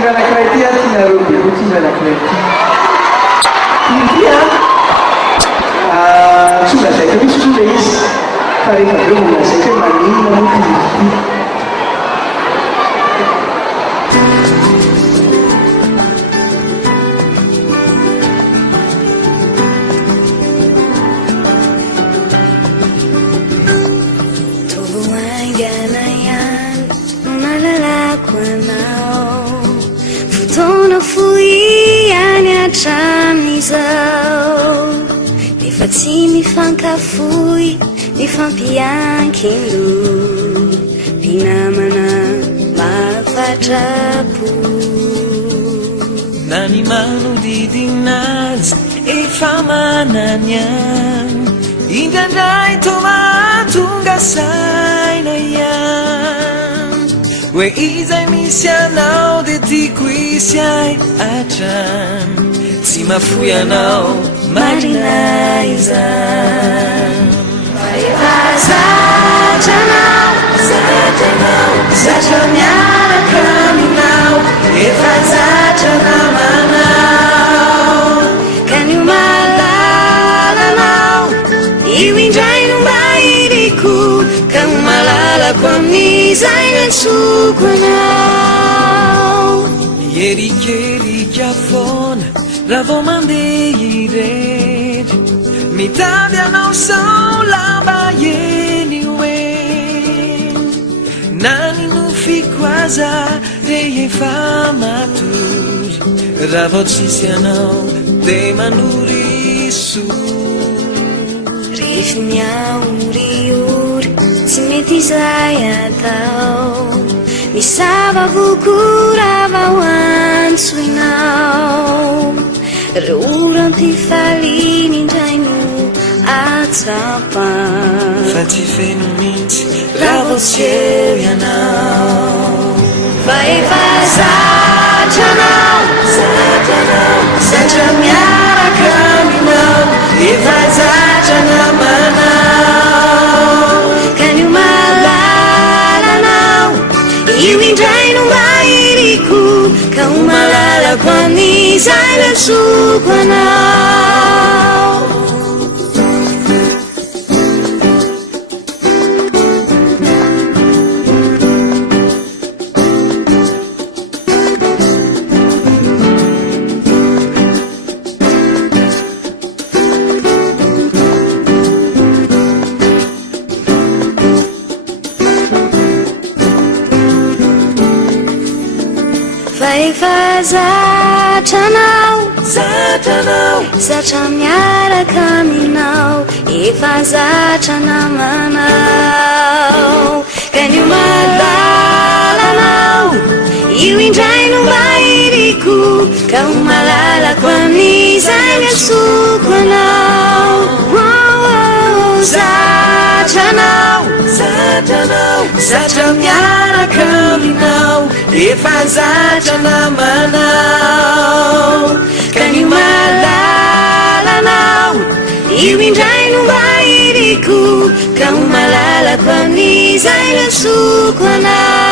Tonga anankiray ty a tianareo be tonga anankiray ty tsy lazaiko misy tonga izy fa rehefa aveo no lazaiko hoe maninona moa ty Nefa tsy mifankafoy mifampiankino mpinamana mahafatrapo na ny manodidinazy efa manany any indrandray to mahatonga saina ihany hoe izay misy anao de tiako isy ay hatrany tsy mafoy anao marina izany efa zatranao zatra miaraka aminao efa zatra namanao ka ny malalanao io indray no mba iriko ka ny malalako amin'izay natsoko anao mierikerika foana raha vao mandeha irery mitady anao sao lamba eny hoe na ny nofiko aza de efa matory raha vao tsisy anao de manoriso rehefa miaoriory tsy mety izay atao misava vokora vao antsoinao reuram-pifaliny indray no atsapa fa tsy feno mihitsy raha vao tsy eo ianao fa efa zatranao zatra miaraka aminao efa zatra namanao ka ny malalanao io indray no mba iriko ka ho malalako amin'izay natsoko anao efa zatranao zatra miaraka aminao efa zatra namanao ka ny malalanao io indray no mba iriko ka ho malalako amin'izay natsoko anao zatranao zatra miaraka aminao efa zatra namanao ka ny malalanao io indray no mba iriko ka ho malalako amin'izay natsoko anao